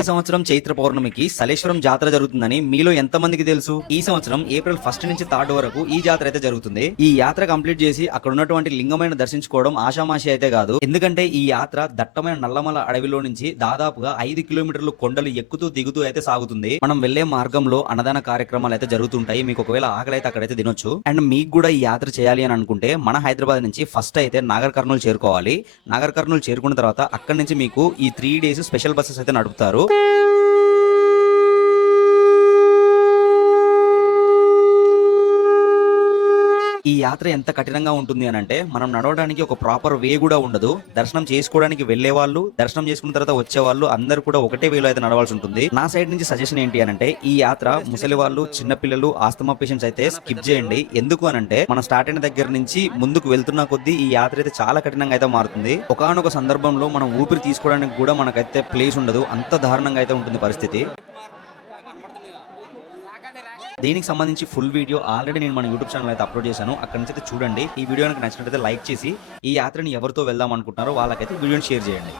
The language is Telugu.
ప్రతి సంవత్సరం చైత్ర పౌర్ణమికి సలేశ్వరం జాతర జరుగుతుందని మీలో ఎంత మందికి తెలుసు? ఈ సంవత్సరం ఏప్రిల్ 1 నుంచి 3 వరకు ఈ జాతర అయితే జరుగుతుంది. ఈ యాత్ర కంప్లీట్ చేసి అక్కడ ఉన్నటువంటి లింగమైన దర్శించుకోవడం ఆషామాషి అయితే కాదు. ఎందుకంటే ఈ యాత్ర దట్టమైన నల్లమల అడవిలో నుంచి దాదాపుగా 5 కిలోమీటర్లు కొండలు ఎక్కుతూ దిగుతూ అయితే సాగుతుంది. మనం వెళ్లే మార్గంలో అన్నదాన కార్యక్రమాలు అయితే జరుగుతుంటాయి. మీకు ఒకవేళ ఆకలి అయితే అక్కడైతే తినొచ్చు. అండ్ మీకు కూడా ఈ యాత్ర చేయాలి అని అనుకుంటే మన హైదరాబాద్ నుంచి ఫస్ట్ అయితే నాగర్ కర్నూలు చేరుకోవాలి. నాగర్ కర్నూలు చేరుకున్న తర్వాత అక్కడ నుంచి మీకు ఈ 3 డేస్ స్పెషల్ బస్సెస్ అయితే నడుపుతారు. ఈ యాత్ర ఎంత కఠినంగా ఉంటుంది అని అంటే మనం నడవడానికి ఒక ప్రాపర్ వే కూడా ఉండదు. దర్శనం చేసుకోవడానికి వెళ్లే వాళ్ళు, దర్శనం చేసుకున్న తర్వాత వచ్చే వాళ్ళు అందరూ కూడా ఒకటే వేలో అయితే నడవాల్సి ఉంటుంది. నా సైడ్ నుంచి సజెషన్ ఏంటి అని అంటే ఈ యాత్ర ముసలి వాళ్ళు, చిన్నపిల్లలు, ఆస్తమా పేషెంట్స్ అయితే స్కిప్ చేయండి. ఎందుకు అనంటే మనం స్టార్ట్ అయిన దగ్గర నుంచి ముందుకు వెళ్తున్న కొద్దీ ఈ యాత్ర అయితే చాలా కఠినంగా అయితే మారుతుంది. ఒకానొక సందర్భంలో మనం ఊపిరి తీసుకోవడానికి కూడా మనకైతే ప్లేస్ ఉండదు. అంత దారుణంగా అయితే ఉంటుంది పరిస్థితి. దీనికి సంబంధించి ఫుల్ వీడియో ఆల్రెడీ నేను మన యూట్యూబ్ ఛానల్ అయితే అప్లోడ్ చేశాను. అక్కడ నుంచి అయితే చూడండి. ఈ వీడియో నాకు నచ్చినట్లయితే లైక్ చేసి ఈ యాత్రని ఎవరితో వెళ్దాం అనుకుంటున్నారో వాళ్ళకైతే వీడియోని షేర్ చేయండి.